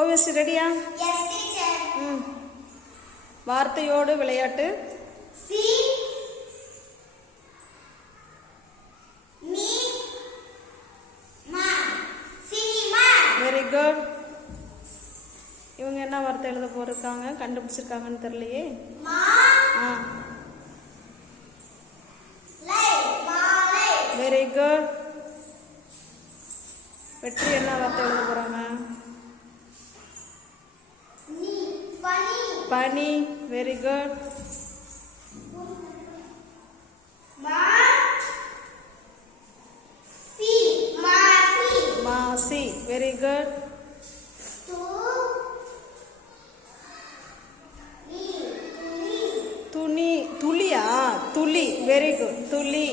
ஓவியஸ் ரெடியா? Yes teacher. வார்த்தையோடு விளையாட்டு. சி மீ மா சினிமா. Very good. இவங்க என்ன வார்த்தை எழுத போறாங்க கண்டுபிடிச்சிருக்காங்கன்னு தெரியலையே. மா லை மாலை. Very good. வெற்றி என்ன வார்த்தை எழுத போறாங்க? நீ பனி. பனி. Very good. மா சி மாசி. மாசி. Very good. து நீ துணி. துணி. துளியா? துளி. Very good. துளி.